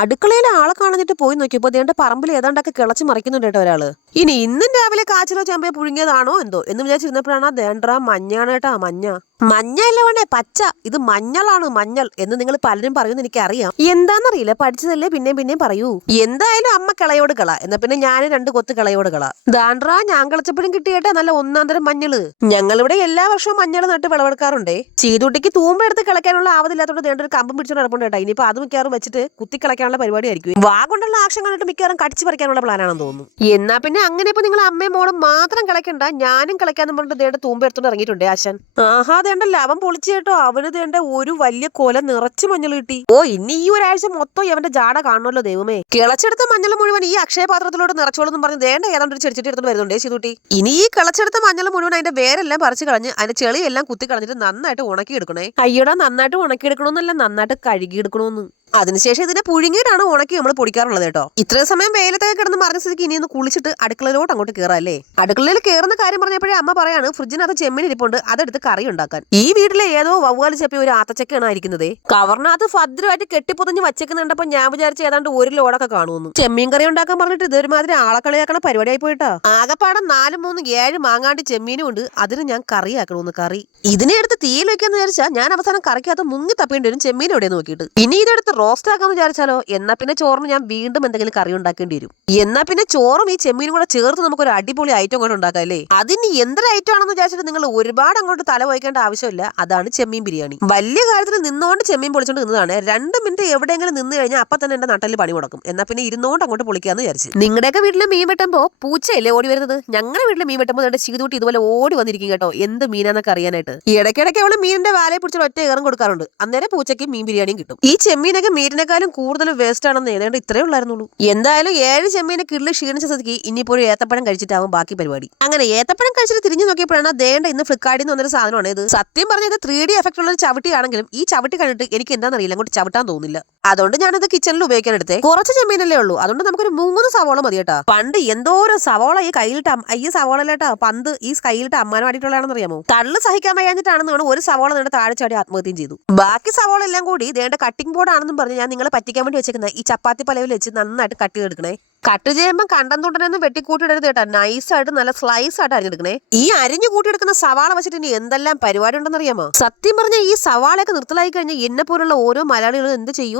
അടുക്കളയിലെ ആളെ കാണഞ്ഞിട്ട് പോയി നോക്കിയപ്പോ ദേണ്ട പറമ്പിൽ ഏതാണ്ടൊക്കെ കിളച്ച് മറിക്കുന്നുണ്ട് കേട്ടോ ഒരാൾ. ഇനി ഇന്നും രാവിലെ കാച്ചിലോ ചെമ്പയോ പുഴുങ്ങിയതാണോ എന്തോ എന്ന് വിചാരിച്ചിരുന്നപ്പോഴാണ് ദേണ്ട മഞ്ഞാണ് കേട്ടാ മഞ്ഞ മഞ്ഞ. അല്ല വേണേ പച്ച. ഇത് മഞ്ഞളാണ് മഞ്ഞൾ എന്ന് നിങ്ങൾ പലരും പറയുമെന്ന് എനിക്കറിയാം. എന്താന്നറിയില്ല പഠിച്ചതല്ലേ പിന്നെയും പിന്നെയും പറയൂ. എന്തായാലും അമ്മ കിളയോട് കള എന്നാ പിന്നെ ഞാൻ രണ്ട് കൊത്ത് കിളയോട് കള. ദാണ്ട്രാ ഞാൻ കളിച്ചപ്പോഴും കിട്ടിയേട്ടാ നല്ല ഒന്നാം തരം മഞ്ഞൾ. ഞങ്ങളിവിടെ എല്ലാ വർഷവും മഞ്ഞൾ നട്ട് വിളവെടുക്കാറുണ്ടേ. ചീതുട്ടിക്ക് തൂമ്പെടുത്ത് കിളയ്ക്കാനുള്ള ആവതില്ലാത്തോണ്ട് ദേണ്ട ഒരു കമ്പം പിടിച്ചോണ്ട് നടപ്പുണ്ട് കേട്ടോ. ഇനിയിപ്പോ അത് മിക്കാറും വെച്ചിട്ട് കുത്തി കളയ്ക്കാനുള്ള പരിപാടി ആയിരിക്കും വാ കൊണ്ടുള്ള ആക്ഷൻ കണ്ടിട്ട് മിക്കവാറും കടിച്ചു പറിക്കാനുള്ള പ്ലാനാണെന്ന് തോന്നുന്നു. എന്നാ പിന്നെ അങ്ങനെ ഇപ്പൊ നിങ്ങൾ അമ്മയും മോളും മാത്രം കളയ്ക്കണ്ട. ഞാനും കളയ്ക്കാന്ന് പറഞ്ഞിട്ട് ദേണ്ട തൂമ്പ എടുത്തോണ്ട് ഇറങ്ങിയിട്ടുണ്ട് ആശാൻ ആഹാ ദേണ്ടല്ല അവൻ പൊളിച്ചു കേട്ടോ. അവന് ദേണ്ട ഒരു വലിയ കൊല നിറച്ച് മഞ്ഞൾ കിട്ടി. ഓ ഇനി ഈ ഒരാഴ്ച മൊത്തം അവന്റെ ജാട കാണുമല്ലോ ദൈവമേ. കിളച്ചെടുത്ത മഞ്ഞൾ മുഴുവൻ ഈ അക്ഷയപാത്രത്തിലോട്ട് നിറച്ചോളെന്ന് പറഞ്ഞ് ദേണ്ട ഏതാണ്ട് ഒരു ചെടിച്ചിട്ട് എടുത്തോണ്ട് വരുന്നുണ്ടേ ഇനി ഈ കിളച്ചെടുത്ത മഞ്ഞൾ മുഴുവൻ അതിന്റെ വേരെല്ലാം പറിച്ച് കളഞ്ഞ് അതിന്റെ ചെളിയെല്ലാം കുത്തി കളഞ്ഞിട്ട് നന്നായിട്ട് ഉണക്കി എടുക്കണേ അയ്യോടാ നന്നായിട്ട് ഉണക്കി എടുക്കണമെന്നല്ല നന്നായിട്ട് കഴുകി എടുക്കണമെന്ന് അതിനുശേഷം ഇതിനെ പുഴുങ്ങിയിട്ടാണ് ഉണക്കി നമ്മൾ പൊടിക്കാറുള്ളത് കേട്ടോ. ഇത്ര സമയം വെയിലത്തൊക്കെ കിടന്ന് മറിഞ്ഞ സ്ഥിതിക്ക് ഇനി ഒന്ന് കുളിച്ചിട്ട് അടുക്കളയിലോട്ട് അങ്ങോട്ട് കയറാം അല്ലേ അടുക്കളയിൽ കയറുന്ന കാര്യം പറഞ്ഞപ്പോഴേ അമ്മ പറയാണ് ഫ്രിഡ്ജിനകത്ത് ചെമ്മീൻ ഇരിപ്പുണ്ട് അതെടുത്ത് കറി ഉണ്ടാക്കാൻ. ഈ വീട്ടിലെ ഏതോ വവ്വാൽ ചെപ്പി ഒരു ആത്തച്ചക്കയാണ് ഇരിക്കുന്നത് കവറിനകത്ത് ഭദ്രമായിട്ട് കെട്ടിപ്പൊതിഞ്ഞ് വച്ചേക്കുന്നുണ്ടപ്പോ ഞാൻ വിചാരിച്ച ഏതാണ്ട് ഒരു ലോഡൊക്കെ കാണുന്നു ചെമ്മീൻ കറി ഉണ്ടാക്കാൻ പറഞ്ഞിട്ട് ഇതൊരുമാതിരി ആളക്കളിയാക്കണ പരിപാടിയായി പോയിട്ടാ ആകപ്പാടെ നാലും മൂന്ന് ഏഴ് മാങ്ങാണ്ടി ചെമ്മീനും ഉണ്ട് അതിന് ഞാൻ കറി കറിയാക്കണമെന്ന് കറി. ഇതിനെ എടുത്ത് തീയിൽ വെക്കാന്ന് വിചാരിച്ചാൽ ഞാൻ അവസാനം കറിക്കകത്ത് മുങ്ങി തപ്പേണ്ടി വരും ചെമ്മീൻ എവിടെ നോക്കിയിട്ട്. ഇനി ഇതെടുത്ത് റോസ്റ്റ് ആക്കാന്ന് വിചാരിച്ചാലോ? എന്നാ പിന്നെ ചോറിന് ഞാൻ വീണ്ടും എന്തെങ്കിലും കറി ഉണ്ടാക്കേണ്ടി വരും. എന്നാ പിന്നെ ചോറും ഈ ചെമ്മീനും കൂടെ ചേർത്ത് നമുക്ക് ഒരു അടിപൊളി ഐറ്റം കൂടെ ഉണ്ടാക്കാം അല്ലേ? അതിന് എന്തൊരു ഐറ്റം ആണെന്ന് വിചാരിച്ചിട്ട് നിങ്ങൾ ഒരുപാട് അങ്ങോട്ട് തല വഹിക്കേണ്ട ആവശ്യമില്ല. അതാണ് ചെമ്മീൻ ബിരിയാണി. വലിയ കാര്യത്തിൽ നിന്നുകൊണ്ട് ചെമ്മീൻ പൊളിച്ചോണ്ട് നിന്നതാണ് രണ്ട് മിനിറ്റ് എവിടെയെങ്കിലും നിന്ന് കഴിഞ്ഞാൽ അപ്പൊ തന്നെ എന്റെ നട്ടലിൽ പണി മുടക്കും. എന്നാ പിന്നെ ഇരുന്നുകൊണ്ട് അങ്ങോട്ട് പൊളിക്കാന്ന് വിചാരിച്ചു. നിങ്ങളുടെയൊക്കെ വീട്ടിൽ മീൻ വെട്ടുമ്പോ പൂച്ചയല്ലേ ഓടി വരുന്നത്? ഞങ്ങളുടെ വീട്ടിൽ മീൻ വെട്ടുമ്പോൾ എന്റെ ചീതൂട്ടി ഇതുപോലെ ഓടി വന്നിരിക്കും കേട്ടോ. എന്ത് മീനാന്നൊക്കെ അറിയാനായിട്ട്. ഇടയ്ക്കിടയ്ക്ക് അവൾ മീനിന്റെ വാലയെ പിടിച്ചിട്ട് ഒറ്റ ഏറും കൊടുക്കാറുണ്ട്. അന്നേരം പൂച്ചയ്ക്ക് മീൻ ബിരിയാണിയും കിട്ടും. ഈ ചെമ്മീനൊക്കെ മീനിനെക്കാളും കൂടുതൽ വേസ്റ്റ് ആണെന്ന് ഏതാണ്ട് ഇത്രേ ഉള്ളായിരുന്നുള്ളൂ. എന്തായാലും ഏഴ് ചെമ്മീനെ കിള്ളി ക്ഷീണിച്ച സ്ഥിതിക്ക് ഇനിയിപ്പോൾ ഏത്തപ്പഴം കഴിച്ചിട്ടാവും ബാക്കി പരിപാടി. അങ്ങനെ ഏത്തപ്പഴം കഴിച്ചിട്ട് തിരിഞ്ഞു നോക്കിയപ്പോഴാണ് ദേണ്ട ഇന്ന് ഫ്ലിപ്കാർട്ടിൽ നിന്ന് വന്നൊരു സാധനമാണ് ഇത്. സത്യം പറഞ്ഞത് ത്രീ ഡി എഫക്ട് ഉള്ള ഒരു ചവിട്ടിയാണെങ്കിലും ഈ ചവിട്ടി കണ്ടിട്ട് എനിക്ക് എന്താണെന്നറിയില്ല അങ്ങോട്ട് ചവിട്ടാൻ തോന്നില്ല അതുകൊണ്ട് ഞാനത് കിച്ചണിൽ ഉപയോഗിക്കാൻ എടുത്തേ. കുറച്ച് ചെമ്മീനല്ലേ ഉള്ളൂ. അതുകൊണ്ട് നമുക്കൊരു മൂന്ന് സവോള മതി കേട്ടാ. പണ്ട് എന്തോരം സവോള ഈ കയ്യിലിട്ട് ഈ സവോള അല്ലേട്ടാ പന്ത് ഈ കയ്യിലിട്ട് അമ്മാൻ വാടിയിട്ടുള്ളതാണെന്ന് അറിയാമോ? തള്ളു സഹിക്കാൻ വയ്യാഞ്ഞിട്ടാണെന്നാണ് ഒരു സവോള നിങ്ങളുടെ താഴെ ചാടി ആത്മഹത്യം ചെയ്തു. ബാക്കി സവോള എല്ലാം കൂടി ദേണ്ട കട്ടിംഗ് ബോർഡ് ആണെന്നും പറഞ്ഞ് ഞാൻ നിങ്ങളെ പറ്റിക്കാൻ വേണ്ടി വെച്ചേക്കുന്നത് ഈ ചപ്പാത്തി പലവിൽ വെച്ച് നന്നായിട്ട് കട്ട് ചെയ്തെടുക്കണേ. കട്ട് ചെയ്യുമ്പോൾ കണ്ടം തുണ്ടനൊന്നും വെട്ടിക്കൂട്ടിയിടരുത് കേട്ടോ. നൈസായിട്ട് നല്ല സ്ലൈസ് ആയിട്ട് അരിഞ്ഞെടുക്കണേ. ഈ അരിഞ്ഞു കൂട്ടിയെടുക്കുന്ന സവാള വെച്ചിട്ട് ഇനി എന്തെല്ലാം പരിപാടി ഉണ്ടെന്ന് അറിയാമോ? സത്യം പറഞ്ഞ ഈ സവാളയൊക്കെ നിർത്തലായി കഴിഞ്ഞാൽ എന്നെ പോലുള്ള ഓരോ മലയാളികളും എന്ത് ചെയ്യും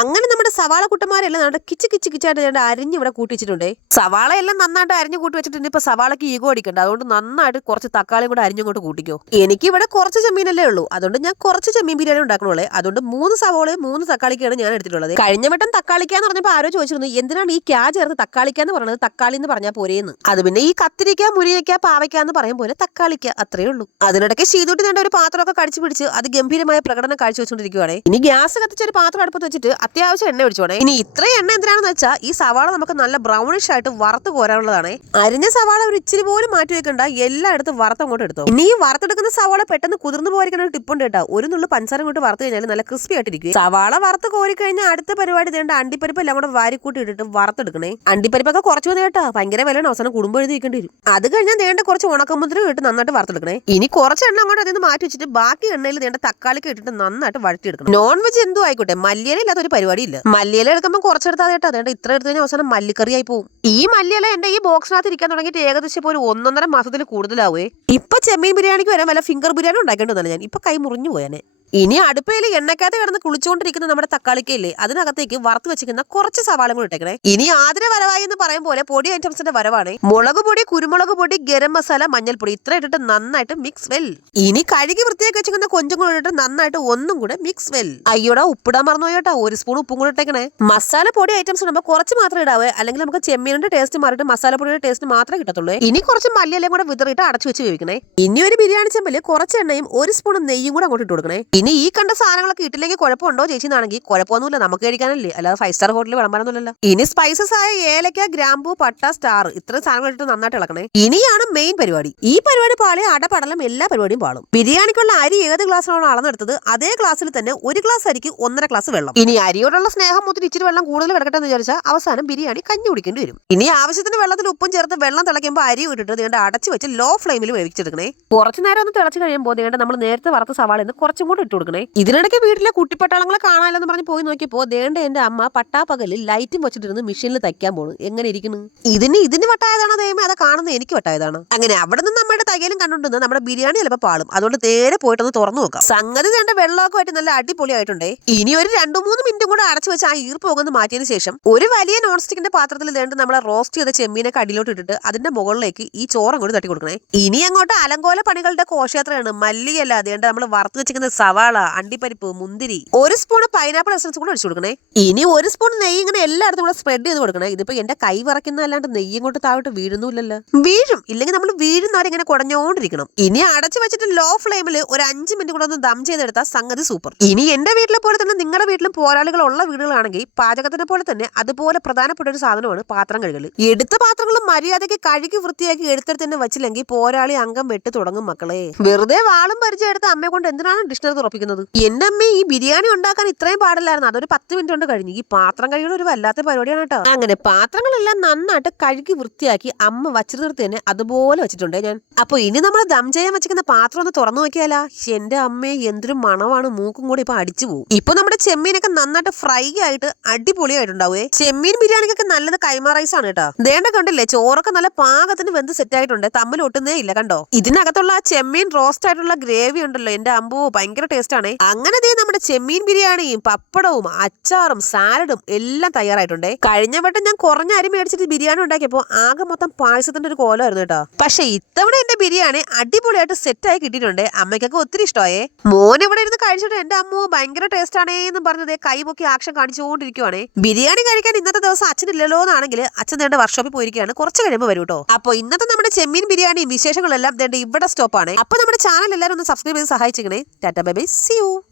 അങ്ങനെ നമ്മുടെ സവാള കുട്ടന്മാരെല്ലാം നമ്മുടെ കിച്ച് കിച്ച് കിച്ചായിട്ട് അരിഞ്ഞ് ഇവിടെ കൂട്ടിച്ചിട്ടുണ്ടേ സവാള എല്ലാം നന്നായിട്ട് അരിഞ്ഞു കൂട്ടി വെച്ചിട്ട് ഇനിയിപ്പോ സവാളക്ക് ഈഗോ അടിക്കണ്ട. അതുകൊണ്ട് നന്നായിട്ട് കുറച്ച് തക്കാളി കൂടെ അരിഞ്ഞങ്ങോട്ട് കൂട്ടിക്കോ. എനിക്ക് ഇവിടെ കുറച്ച് ചെമ്മീനല്ലേ ഉള്ളൂ. അതുകൊണ്ട് ഞാൻ കുറച്ച് ചെമ്മീൻ ബിരിയാണി ഉണ്ടാക്കണുള്ളേ. അതുകൊണ്ട് മൂന്ന് സവാളയും മൂന്ന് തക്കാളിക്കാണ് ഞാൻ എടുത്തിട്ടുള്ളത്. കഴിഞ്ഞ വട്ടം തക്കാളിക്കാന്ന് പറഞ്ഞപ്പോൾ ആരോ ചോദിച്ചിരുന്നു എന്തിനാണ് ഈ ക്യാ ചേർത്ത് തക്കാളിക്കാന്ന് പറയുന്നത് തക്കാളി എന്ന് പറഞ്ഞാൽ പോരേന്ന്. അത് പിന്നെ ഈ കത്തിരിക്ക മുരിയക്ക പാവയ്ക്ക എന്ന് പറയും പോലെ തക്കാളിക്ക അത്രേ ഉള്ളൂ. അതിനിടയ്ക്ക് ശീതൂട്ടി നേണ്ട ഒരു പാത്രമൊക്കെ കടിച്ചു പിടിച്ച് അത് ഗംഭീരമായ പ്രകടനം കാഴ്ചവെച്ചുകൊണ്ടിരിക്കുവാണേ ഇനി ഗ്യാസ് കത്തിച്ച ഒരു പാത്രം അടുപ്പത്ത് വെച്ചിട്ട് അത്യാവശ്യം എണ്ണ ഒഴിച്ചോണേ. ഇനി ഇത്ര എണ്ണ എന്തിനാണെന്ന് വെച്ചാൽ ഈ സവാള നമുക്ക് നല്ല ബ്രൗണിഷ് ആയിട്ട് വറുത്ത് കോരാനുള്ളതാണ്. അരിഞ്ഞ സവാള ഒരു ഇച്ചിരി പോലും മാറ്റി വെക്കണ്ട. എല്ലായിടത്തും വറുത്ത് അങ്ങോട്ട് എടുത്തോ. ഇനി ഈ വറുത്തെടുക്കുന്ന സവാള പെട്ടെന്ന് കുതിർന്നു പോയിരിക്കുന്ന ഒരു ടിപ്പുണ്ട് കേട്ടോ. ഒരു നുള്ളു പഞ്ചസാര ഇങ്ങോട്ട് വറുത്ത് കഴിഞ്ഞാൽ നല്ല ക്രിസ്പി ആയിട്ടിരിക്കും. സവാള വറുത്ത് കോരി കഴിഞ്ഞാൽ അടുത്ത പരിപാടി തേണ്ട അണ്ടിപ്പരിപ്പ് എല്ലാം കൂടെ വാരിക്കൂട്ടി ഇട്ടിട്ട് വറുത്തെടുക്കണേ. അണ്ടിപ്പരിപ്പൊക്കെ കുറച്ച് മതി കേട്ടോ. ഭയങ്കര വിലയാണ്. അവസാനം കുടുംബം എഴുതി വെക്കേണ്ടി വരും. അത് കഴിഞ്ഞാൽ നേണ്ട കുറച്ച് ഉണക്കമുദ്ര ഇട്ട് നന്നായിട്ട് വറുത്തെടുക്കണേ. ഇനി കുറച്ച് എണ്ണ അങ്ങോട്ട് അതിൽ നിന്ന് മാറ്റി വെച്ചിട്ട് ബാക്കി എണ്ണയിൽ നേണ്ട തക്കാളിക്ക് ഇട്ടിട്ട് നന്നായിട്ട് വഴറ്റിയെടുക്കണം. നോൺ വെജ് എന്തോ ആയിക്കോട്ടെ. മല്ലിയില ഇല്ലാത്ത ഒരു പരിപാടി ഇല്ല മല്ലിയില എടുക്കുമ്പോൾ കുറച്ചെടുത്താൽ കേട്ടോ. അതേണ്ട ഇത്ര എടുത്തു കഴിഞ്ഞാൽ അവസാനം മല്ലിക്കറി ആയി പോകും ഈ മല്ലിയില എന്റെ ഈ ബോക്സിനകത്ത് ഇരിക്കാൻ തുടങ്ങിയിട്ട് ഏകദേശം ഇപ്പോൾ ഒരു ഒന്നൊന്നര മാസത്തിൽ കൂടുതലാവേ ഇപ്പൊ ചെമ്മീൻ ബിരിയാണിക്ക് വരാൻ വല്ല ഫിംഗർ ബിരിയാണി ഉണ്ടാക്കേണ്ടതാണ് ഞാൻ. ഇപ്പൊ കൈ മുറിഞ്ഞു പോയാനെ. ഇനി അടുപ്പയിൽ എണ്ണക്കകത്ത് കിടന്ന് കുളിച്ചുകൊണ്ടിരിക്കുന്ന നമ്മുടെ തക്കാളിക്കയില്ലേ അതിനകത്തേക്ക് വറുത്ത് വെച്ചിരിക്കുന്ന കുറച്ച് സവാള കൂടി ഇട്ടേക്കണേ. ഇനി ആതിര വരവായി എന്ന് പറയും പോലെ പൊടി ഐറ്റംസിന്റെ വരവാണ്. മുളക് പൊടി കുരുമുളക് പൊടി ഗരം മസാല മഞ്ഞൾപ്പൊടി ഇത്ര ഇട്ടിട്ട് നന്നായിട്ട് മിക്സ് വെൽ ഇനി കഴുകി വൃത്തിയാക്കി വെച്ചിരിക്കുന്ന കൊഞ്ചും കൂടി ഇട്ടിട്ട് നന്നായിട്ട് ഒന്നും കൂടെ മിക്സ് വെൽ അയ്യോടാ ഉപ്പിടാൻ മറന്നു കേട്ടോ. ഒരു സ്പൂൺ ഉപ്പും കൂടി ഇട്ടേക്കണേ. മസാല പൊടി ഐറ്റംസ് ഇടുമ്പോൾ കുറച്ച് മാത്രമേ ഇടാവേ. അല്ലെങ്കിൽ നമുക്ക് ചെമ്മീനിന്റെ ടേസ്റ്റ് മാറിയിട്ട് മസാല പൊടിയുടെ ടേസ്റ്റ് മാത്രമേ കിട്ടത്തുള്ളൂ. ഇനി കുറച്ച് മല്ലിയെല്ലാം കൂടെ വിതറിയിട്ട് അടച്ചു വെച്ച് വേവിക്കണേ. ഇനി ഒരു ബിരിയാണി ചെമ്പൽ കുറച്ച് എണ്ണയും ഒരു സ്പൂൺ നെയ്യും കൂടെ അങ്ങോട്ട് ഇട്ട് കൊടുക്കണേ. ഇനി ഈ കണ്ട സാധനങ്ങളൊക്കെ ഇട്ടില്ലെങ്കിൽ കുഴപ്പമുണ്ടോ ചേച്ചി എന്നാണെങ്കിൽ? കുഴപ്പമൊന്നുമില്ല. നമുക്ക് കഴിക്കാനല്ലേ. അല്ലാതെ ഫൈവ് സ്റ്റാർ ഹോട്ടലിൽ വിളമ്പാനൊന്നുമില്ലല്ലോ ഇനി സ്പൈസസ് ആയ ഏലക്ക ഗ്രാമ്പു പട്ട സ്റ്റാർ ഇത്ര സാധനങ്ങൾ ഇട്ട് നന്നായിട്ട് ഇളക്കണേ ഇനിയാണ് മെയിൻ പരിപാടി. ഈ പരിപാടി പാളി അടപടലം എല്ലാ പരിപാടിയും പാളും. ബിരിയാണിക്കുള്ള അരി ഏത് ഗ്ലാസ്സിലാണോ അളന്നെടുത്തത് അതേ ഗ്ലാസ്സിൽ തന്നെ ഒരു ഗ്ലാസ് അരിക്ക് ഒന്നര ഗ്ലാസ് വെള്ളം. ഇനി അരിയോടുള്ള സ്നേഹം മുത്തിരി ഇച്ചിരി വെള്ളം കൂടുതൽ കിടക്കട്ടെ എന്ന് വിചാരിച്ചാൽ അവസാനം ബിരിയാണി കഞ്ഞി കുടിക്കേണ്ടി വരും. ഇനി ആവശ്യത്തിന് വെള്ളത്തിൽ ഉപ്പും ചേർത്ത് വെള്ളം തിളയ്ക്കുമ്പോൾ അരി ഇട്ടിട്ട് നീണ്ട അടച്ചു വെച്ച് ലോ ഫ്ലെയിമിൽ വേവിച്ചെടുക്കണേ. കുറച്ചു നേരം ഒന്ന് തിളച്ച് കഴിയുമ്പോൾ നീണ്ട നമ്മൾ നേരത്തെ വറുത്ത സവാള കുറച്ചും കൂടി ഇട്ട് കൊടുക്കണേ. ഇതിനിടയ്ക്ക് വീട്ടിലെ കുട്ടിപ്പട്ടാളങ്ങളെ കാണാനെന്ന് പറഞ്ഞ് പോയി നോക്കിയപ്പോ ദേണ്ട എന്റെ അമ്മ പട്ടാപ്പകലിൽ ലൈറ്റും വെച്ചിട്ടിരുന്ന് മെഷീനിൽ തയ്ക്കാൻ പോണു. എങ്ങനെ ഇരിക്കുന്നു ഇതിന് ഇതിന് വട്ടായതാണോ ദൈവമേ അതാ കാണുന്നത് എനിക്ക് വട്ടായതാണ്. അങ്ങനെ അവിടെ നിന്ന് നമ്മുടെ തയ്യലും കണ്ടുകൊണ്ടിരുന്ന് നമ്മുടെ ബിരിയാണി ചിലപ്പോൾ പാളും. അതുകൊണ്ട് നേരെ പോയിട്ടൊന്ന് തുറന്നു നോക്കാം. സംഗതി ദേണ്ട വെള്ളമൊക്കെ ആയിട്ട് നല്ല അടിപൊളിയായിട്ടുണ്ടേ ഇനി ഒരു രണ്ടു മൂന്ന് മിനിറ്റും കൂടെ അടച്ചു വെച്ച് ആ ഈർപ്പ് പോകുന്ന മാറ്റിയതിന് ശേഷം ഒരു വലിയ നോൺ സ്റ്റിക്കിന്റെ പാത്രത്തിൽ ദേണ്ട നമ്മളെ റോസ്റ്റ് ചെയ്ത ചെമ്മീനൊക്കെ അടിയിലോട്ട് ഇട്ടിട്ട് അതിന്റെ മുകളിലേക്ക് ഈ ചോറും കൂടി തട്ടി കൊടുക്കണേ. ഇനി അങ്ങോട്ട് അലങ്കോല പണികളുടെ കോശയാത്രയാണ് മല്ലിയല്ല അതേണ്ട നമ്മൾ വറുത്ത് വെച്ചിരിക്കുന്ന സവാള അണ്ടിപ്പരിപ്പ് മുന്തിരി ഒരു സ്പൂൺ പൈനാപ്പിൾ എസൻസ് കൂടെ ഒഴിച്ചു കൊടുക്കണേ. ഇനി ഒരു സ്പൂൺ നെയ്യ് ഇങ്ങനെ എല്ലായിടത്തും കൂടെ സ്പ്രെഡ് ചെയ്ത് കൊടുക്കണേ. ഇതിപ്പോ എന്റെ കൈ വറക്കുന്ന അല്ലാണ്ട് നെയ്യ് ഇങ്ങോട്ട് താഴോട്ട് വീഴുന്നില്ലല്ലോ വീഴും. ഇല്ലെങ്കിൽ നമ്മൾ വീഴുന്നവരെ ഇങ്ങനെ കുടഞ്ഞോണ്ടിരിക്കണം. ഇനി അടച്ചു വെച്ചിട്ട് ലോ ഫ്ലെയിമിൽ ഒരു അഞ്ച് മിനിറ്റ് കൂടെ ഒന്ന് ദം ചെയ്തെടുത്താൽ സംഗതി സൂപ്പർ ഇനി എന്റെ വീട്ടിലെ പോലെ തന്നെ നിങ്ങളുടെ വീട്ടിലും പോരാളികൾ ഉള്ള വീടുകളാണെങ്കിൽ പാചകത്തിനെ പോലെ തന്നെ അതുപോലെ പ്രധാനപ്പെട്ട ഒരു സാധനമാണ് പാത്രം കഴുകൽ എടുത്ത പാത്രങ്ങൾ മര്യാദയ്ക്ക് കഴുകി വൃത്തിയാക്കി എടുത്തെടുത്ത് തന്നെ വെച്ചില്ലെങ്കിൽ പോരാളി അംഗം വെട്ടി തുടങ്ങും മക്കളെ. വെറുതെ വാളും പരിചയം എടുത്ത് അമ്മയെ കൊണ്ട് എന്തിനാണ് ഡിക്ഷണറി തുറപ്പിക്കുന്നത് എന്റെ അമ്മ ഈ ബിരിയാണി ഉണ്ടാക്കാൻ ഇത്രയും പാടില്ലായിരുന്നു. അതൊരു പത്ത് മിനിറ്റ് കൊണ്ട് കഴിഞ്ഞു. ഈ പാത്രം കഴുകുന്ന ഒരു വല്ലാത്ത പരിപാടിയാണ് കേട്ടോ. അങ്ങനെ പാത്രങ്ങളെല്ലാം നന്നായിട്ട് കഴുകി വൃത്തിയാക്കി അമ്മ വച്ചിരുന്നിടത്ത് തന്നെ അതുപോലെ വെച്ചിട്ടുണ്ട് ഞാൻ. അപ്പൊ ഇനി നമ്മൾ ദം ചെയ്യാൻ വെച്ചിരിക്കുന്ന പാത്രം ഒന്ന് തുറന്നു നോക്കിയാലോ? എന്റെ അമ്മയെ എന്തൊരു മണമാണ്. മൂക്കും കൂടി ഇപ്പൊ അടിച്ചു പോകും ഇപ്പൊ നമ്മുടെ ചെമ്മീനൊക്കെ നന്നായിട്ട് ഫ്രൈ ആയിട്ട് അടിപൊളിയായിട്ടുണ്ടാവേ. ചെമ്മീൻ ബിരിയാണിക്കൊക്കെ നല്ലത് കൈമ റൈസ് ആണ് കേട്ടോ. ദേണ്ട കണ്ടില്ലേ? ചോറൊക്കെ നല്ല പാകത്തിന് വെന്ത് സെറ്റ് ആയിട്ടുണ്ട്. തമ്മിൽ ഒട്ടുന്നേ ഇല്ല കണ്ടോ? ഇതിനകത്തുള്ള ആ ചെമ്മീൻ റോസ്റ്റ് ആയിട്ടുള്ള ഗ്രേവി ഉണ്ടല്ലോ. എന്റെ അമ്പോ ഭയങ്കര ടേസ്റ്റ് ആണ്. അങ്ങനെ ദേ നമ്മുടെ ചെമ്മീൻ ബിരിയാണിയും പപ്പടവും അച്ചാറും സാലഡും എല്ലാം തയ്യാറായിട്ടുണ്ട്. കഴിഞ്ഞ വട്ടം ഞാൻ കുറഞ്ഞ അരി മേടിച്ചിട്ട് ബിരിയാണി ഉണ്ടാക്കിയപ്പോൾ ആകെ മൊത്തം പായസത്തിന്റെ ഒരു കോലമായിരുന്നു കേട്ടോ. പക്ഷെ ഇത്തവണ എന്റെ ബിരിയാണി അടിപൊളിയായിട്ട് സെറ്റ് ആയി കിട്ടിയിട്ടുണ്ട്. അമ്മയ്ക്കൊക്കെ ഒത്തിരി ഇഷ്ടമായേ. മോൻ ഇവിടെ ഇരുന്ന് കഴിച്ചിട്ട് എന്റെ അമ്മ ഭയങ്കര ടേസ്റ്റ് ആണേ എന്ന് പറഞ്ഞത് കൈ പൊക്കി ആക്ഷൻ കാണിച്ചുകൊണ്ടിരിക്കുവാണേ. ബിരിയാണി കഴിക്കാൻ ഇന്നത്തെ ദിവസം അച്ഛനില്ലല്ലോ എന്നാണെങ്കിൽ അച്ഛൻ നേണ്ട വർക്ക്ഷോപ്പിൽ പോയിരിക്കുകയാണ്. കുറച്ച് കഴിയുമ്പോൾ വരും കേട്ടോ. അപ്പൊ ഇന്നത്തെ നമ്മുടെ ചെമ്മീൻ ബിരിയാണിയും വിശേഷങ്ങളെല്ലാം ദേണ്ട ഇവിടെ സ്റ്റോപ്പാണ് ആണ്. അപ്പൊ നമ്മുടെ ചാനൽ എല്ലാവരും ഒന്ന് സബ്സ്ക്രൈബ് ചെയ്ത് സഹായിച്ചിരിക്കണേ. Tata bye bye. See you.